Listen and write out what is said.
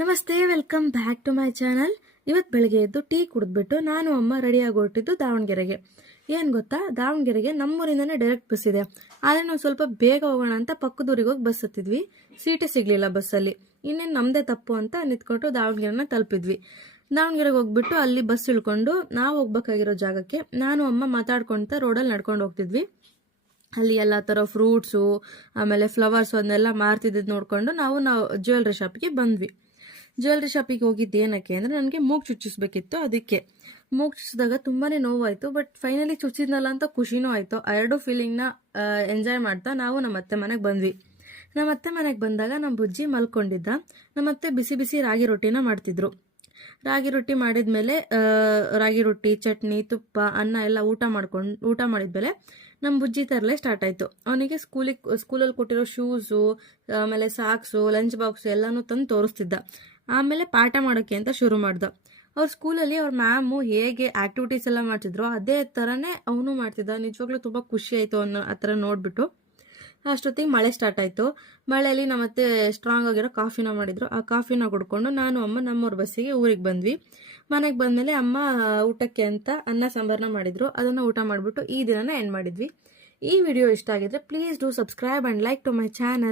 ನಮಸ್ತೆ, welcome back to my channel. ಇವತ್ತು ಬೆಳಗ್ಗೆ ಎದ್ದು ಟೀ ಕುಡಿದ್ಬಿಟ್ಟು ನಾನು ಅಮ್ಮ ರೆಡಿಯಾಗಿ ಹೊರಟಿದ್ದು ದಾವಣಗೆರೆಗೆ. ಏನು ಗೊತ್ತಾ, ದಾವಣಗೆರೆಗೆ ನಮ್ಮೂರಿಂದನೇ ಡೈರೆಕ್ಟ್ ಬಸ್ ಇದೆ. ಆದರೆ ನಾವು ಸ್ವಲ್ಪ ಬೇಗ ಹೋಗೋಣ ಅಂತ ಪಕ್ಕದೂರಿಗೆ ಹೋಗಿ ಬಸ್ ಹತ್ತಿದ್ವಿ. ಸೀಟೇ ಸಿಗಲಿಲ್ಲ ಬಸ್ಸಲ್ಲಿ. ಇನ್ನೇನು ನಮ್ಮದೇ ತಪ್ಪು ಅಂತ ನಿಂತ್ಕೊಂಡು ದಾವಣಗೆರೆನ ತಲುಪಿದ್ವಿ. ದಾವಣಗೆರೆಗೆ ಹೋಗ್ಬಿಟ್ಟು ಅಲ್ಲಿ ಬಸ್ ಇಳ್ಕೊಂಡು ನಾವು ಹೋಗ್ಬೇಕಾಗಿರೋ ಜಾಗಕ್ಕೆ ನಾನು ಅಮ್ಮ ಮಾತಾಡ್ಕೊತ ರೋಡಲ್ಲಿ ನಡ್ಕೊಂಡು ಹೋಗ್ತಿದ್ವಿ. ಅಲ್ಲಿ ಎಲ್ಲ ಥರ ಫ್ರೂಟ್ಸು ಆಮೇಲೆ ಫ್ಲವರ್ಸು ಅದನ್ನೆಲ್ಲ ಮಾರ್ತಿದ್ದು ನೋಡಿಕೊಂಡು ನಾವು ಜ್ಯುವೆಲ್ರಿ ಶಾಪಿಗೆ ಬಂದ್ವಿ. ಜ್ಯುವೆಲ್ರಿ ಶಾಪಿಗೆ ಹೋಗಿದ್ದು ಏನಕ್ಕೆ ಅಂದರೆ ನನಗೆ ಮೂಗು ಚುಚ್ಚಿಸ್ಬೇಕಿತ್ತು. ಅದಕ್ಕೆ ಮೂಗು ಚುಚ್ಚಿದಾಗ ತುಂಬಾ ನೋವಾಯಿತು. ಬಟ್ ಫೈನಲಿ ಚುಚ್ಚಿದ್ನಲ್ಲ ಅಂತ ಖುಷಿನೂ ಆಯಿತು. ಆ ಎರಡೂ ಫೀಲಿಂಗ್ನ ಎಂಜಾಯ್ ಮಾಡ್ತಾ ನಾವು ನಮ್ಮ ಅತ್ತೆ ಮನೆಗೆ ಬಂದ್ವಿ. ನಮ್ಮ ಅತ್ತೆ ಮನೆಗೆ ಬಂದಾಗ ನಮ್ಮ ಬುಜ್ಜಿ ಮಲ್ಕೊಂಡಿದ್ದ. ನಮ್ಮ ಅತ್ತೆ ಬಿಸಿ ಬಿಸಿ ರಾಗಿ ರೊಟ್ಟಿನ ಮಾಡ್ತಿದ್ರು. ರಾಗಿ ರೊಟ್ಟಿ ಮಾಡಿದ್ಮೇಲೆ ರಾಗಿ ರೊಟ್ಟಿ, ಚಟ್ನಿ, ತುಪ್ಪ, ಅನ್ನ ಎಲ್ಲ ಊಟ ಮಾಡಿದ್ಮೇಲೆ ನಮ್ಮ ಬುಜ್ಜಿ ತರಲೆ ಸ್ಟಾರ್ಟ್ ಆಯಿತು. ಅವನಿಗೆ ಸ್ಕೂಲಲ್ಲಿ ಕೊಟ್ಟಿರೋ ಶೂಸು ಆಮೇಲೆ ಸಾಕ್ಸು, ಲಂಚ್ ಬಾಕ್ಸು ಎಲ್ಲನೂ ತಂದು ತೋರಿಸ್ತಿದ್ದ. ಆಮೇಲೆ ಪಾಠ ಮಾಡೋಕ್ಕೆ ಅಂತ ಶುರು ಮಾಡ್ದ. ಅವ್ರ ಸ್ಕೂಲಲ್ಲಿ ಅವ್ರ ಮ್ಯಾಮು ಹೇಗೆ ಆ್ಯಕ್ಟಿವಿಟೀಸ್ ಎಲ್ಲ ಮಾಡ್ತಿದ್ರು ಅದೇ ಥರನೇ ಅವನು ಮಾಡ್ತಿದ್ದ. ನಿಜವಾಗ್ಲೂ ತುಂಬ ಖುಷಿ ಆಯಿತು ಆ ಥರ ನೋಡಿಬಿಟ್ಟು. ಅಷ್ಟೊತ್ತಿಗೆ ಮಳೆ ಸ್ಟಾರ್ಟ್ ಆಯಿತು. ಮಳೆಯಲ್ಲಿ ನಮ್ಮತ್ತೆ ಸ್ಟ್ರಾಂಗ್ ಆಗಿರೋ ಕಾಫಿನ ಮಾಡಿದ್ರು. ಆ ಕಾಫಿನ ಕುಡ್ಕೊಂಡು ನಾನು ಅಮ್ಮ ನಮ್ಮೂರ ಬಸ್ಸಿಗೆ ಊರಿಗೆ ಬಂದ್ವಿ. ಮನೆಗೆ ಬಂದಮೇಲೆ ಅಮ್ಮ ಊಟಕ್ಕೆ ಅಂತ ಅನ್ನ ಸಾಂಬಾರನ್ನ ಮಾಡಿದ್ರು. ಅದನ್ನು ಊಟ ಮಾಡಿಬಿಟ್ಟು ಈ ದಿನನ ಎಂಡ್ ಮಾಡಿದ್ವಿ. ಈ ವಿಡಿಯೋ ಇಷ್ಟ ಆಗಿದ್ರೆ please do subscribe and like to my channel.